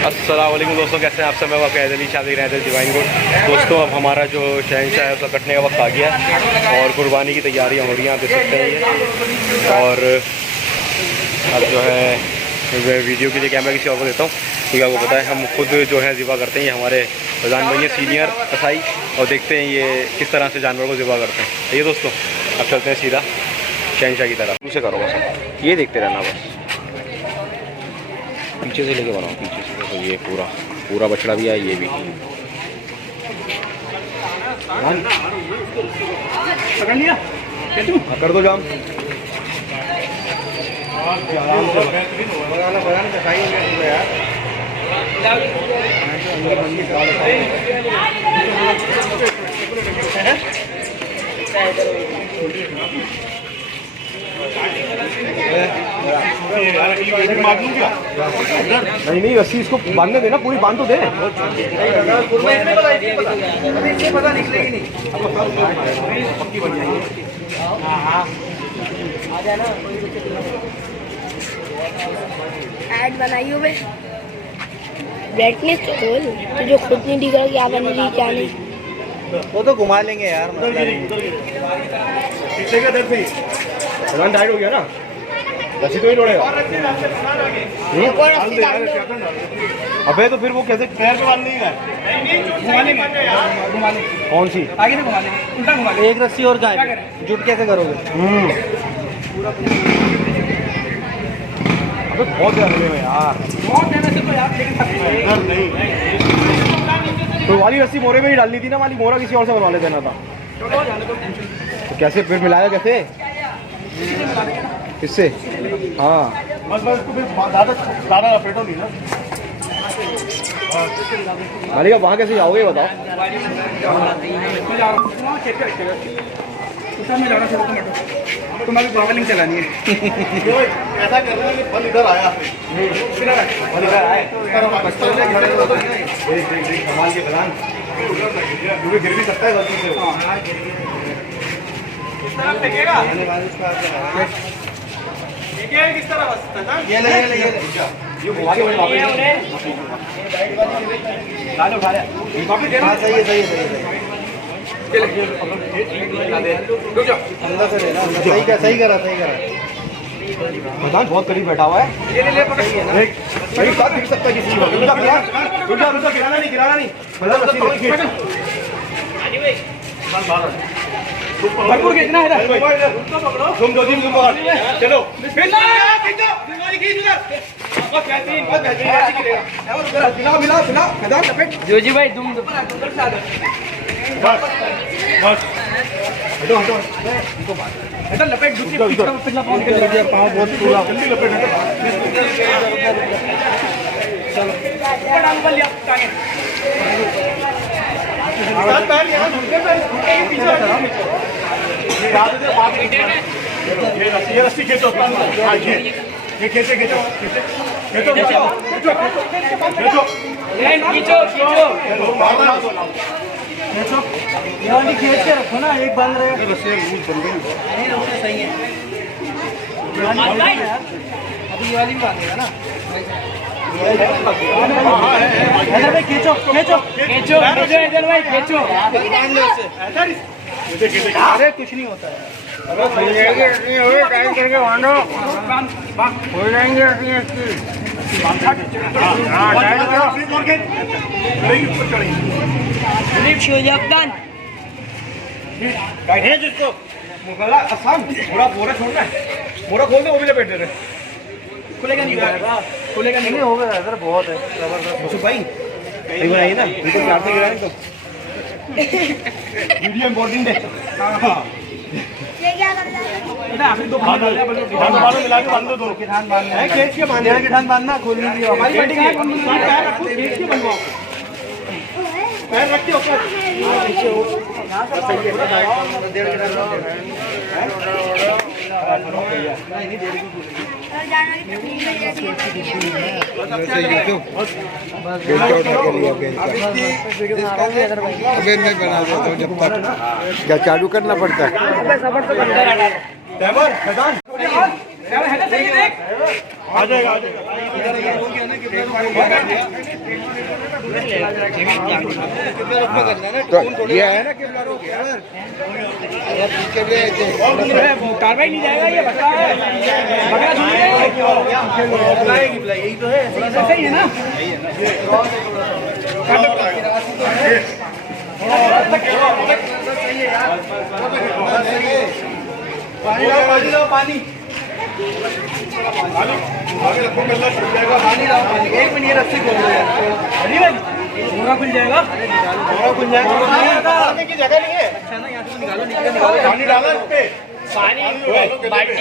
अस्सलाम वालेकुम दोस्तों, कैसे हैं आप सब। मैं आपका अली शादी रहते डिवाइन गुड। दोस्तों अब हमारा जो शहंशाह है उसका कटने का वक्त आ गया है और कुर्बानी की तैयारियां हो रही हैं, आप देख सकते हैं ये। और अब जो है वीडियो के लिए कैमरा किसी और को देता हूँ क्योंकि आपको पता है हम खुद जो है ज़िबा करते हैं। ये हमारे प्रधान भाई हैं सीनियर कसाई, और देखते हैं ये किस तरह से जानवर को ज़िबा करते हैं। ये दोस्तों अब चलते हैं सीधा शहंशाह की तरफ। पीछे करो बस, ये देखते रहना बस, पीछे से लेके बनाओ, पीछे से। तो ये पूरा बछड़ा भी है, ये भी कर दो जाम। नहीं रस्सी इसको बांधने देना, पूरी बांध तो दे। पता निकलेगी नहीं, ऐड बनाई हो बे, ब्राइटनेस तो खोल, तुझे खुद नहीं दिख रहा क्या बन रही क्या नहीं। वो तो घुमा लेंगे यार, टाइट हो गया ना, रस्सी तो ही तोड़ेगा। अबे तो फिर वो कैसे पैर पे बांध देगा? कौन सी आगे से घुमा लेंगे, उल्टा घुमा लेंगे। एक रस्सी और गाय जुट कैसे करोगे? अबे बहुत ज्यादा है यार, बहुत देने से तो यार, लेकिन तो वाली रस्सी मोरे में ही डालनी थी ना, वाली मोरा किसी और से बनवा ले देना था। तो कैसे फिर मिलाया कैसे इससे? हाँ बस इसको फिर ज़्यादा लपेटो नहीं ना। मालिका वहाँ कैसे जाओगे बताओ? तुम्हारी ट्रैवलिंग चलानी है। ऐसा कर रहे हैं कि फल इधर आया, संभाल के प्रधान, गिर भी सकता है गलती से। किस तरह फेंकेगा? किस तरह बस ये ले ये घुमा के वापस डालो, उठा ले। हाँ सही है। अंदर से लेना, सही करा। प्रधान बहुत करीब बैठा हुआ है, ये ले पकड़ है ना, सही बात दिख सकता है किसी को। रुक जा, गिराना नहीं। भरपूर खींचना है इधर, तुम दो दिन चलो जो जी भाई तुम लपेट दूसरी पिछला पाँव बहुत पूरा लपेट। ये रस्सी खींचो, ये खींचो खींच के रखो ना, एक बंद रहे। रस्सी लूज बन गई, सही है। अभी ये वाली भी बांधेगा ना। इधर भाई खींचो इधर भाई खींचो। अरे कुछ नहीं होता है, टाइम करके बांधो, हो जाएंगे। जिसको आसान मोरा छोड़ना है, मोरा खोल दे, वो भी लपेट दे रहे। खुलेगा नहीं होगा इधर, बहुत है जबरदस्त भाई बनाइए ना, बिल्कुल प्यार से गिराएं तो वीडियो इम्पोर्टेंट है। हाँ ये क्या कर रहा है? दो मिला के बांध दो, दोनों किसान बांधना है, खींच के बांधना है, किसान बांधना खोलनी भी हमारी बड़ी है। खींच के बनवाओ, पैर रख के जब तक क्या चालू करना पड़ता है। आ जाएगा ये है ना कार्रवाई नहीं जाएगा, ये बकरा है, बकरा यही तो है, सही है ना। पानी लाओ, पानी लाओ, पानी आगे रखो, मिलना छूट जाएगा। पानी लाओ, पानी। एक मिनट, ये रस्सी खोल दो यार। पूरा खुल जाएगा, पूरा खुल जाएगा। पानी की जगह नहीं है। अच्छा ना, यहाँ से निकालो, निकालो। पानी डालो इस पे, पानी बाल्टी।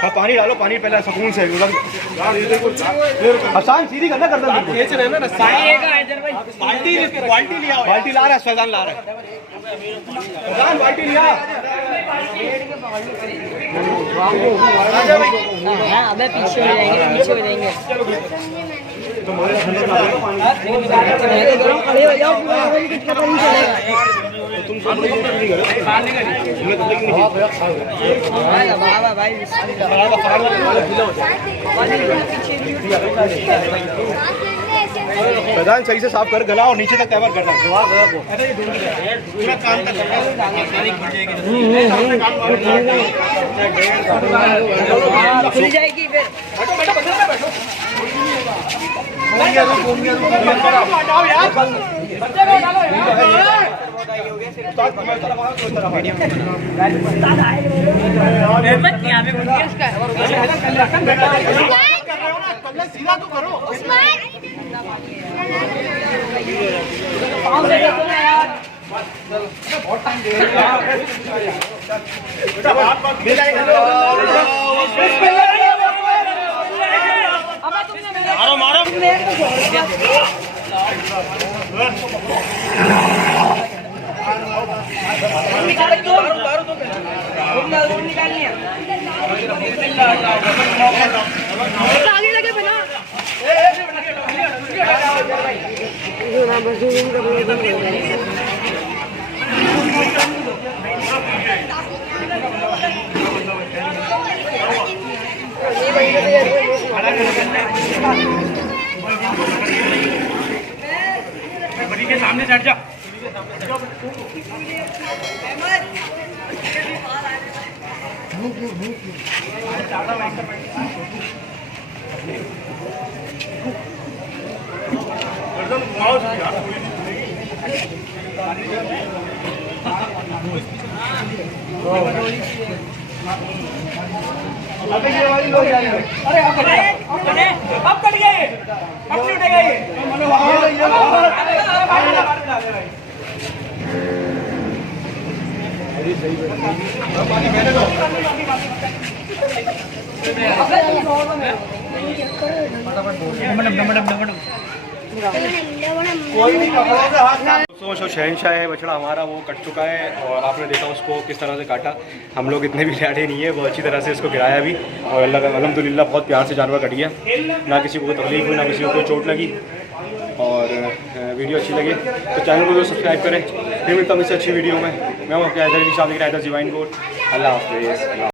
हाँ, पानी डालो, पानी पहले सुकून से। हसान सीधी करना, करता खींच रहे ना रस्सी। बाल्टी लिया, बाल्टी ला रहा है, फैजान ला रहा है। फैजान बाल्टी लिया। अबे पीछे हो जाएंगे, पीछे हो जाएंगे। खड़े हो जाओ, कुछ पता नहीं चलेगा। भाई प्रधान सही से साफ कर, गला और नीचे तक कवर करना। खुल जाएगी फिर। सीधा तो करो। बहुत टाइम मारो मारो। आगे लगे बना। बड़ी के सामने चढ़ जा। अबे ये वाली लोग जा रही है। अरे अब कट गए, अब नहीं उठेगा ये। दोस्तों, जो शहनशाह है बछड़ा हमारा वो कट चुका है और आपने देखा उसको किस तरह से काटा। हम लोग इतने भी लाडे नहीं है, वो अच्छी तरह से इसको गिराया भी और अल्हम्दुलिल्लाह बहुत प्यार से जानवर कट गया। ना किसी को कोई तकलीफ हुई, ना किसी को कोई चोट लगी। और वीडियो अच्छी लगी तो चैनल को सब्सक्राइब करें। फिर मिलता हूँ इससे अच्छी वीडियो में। मैं आपके हैदर डिवाइन कोड। अल्लाह हाफ़िज़।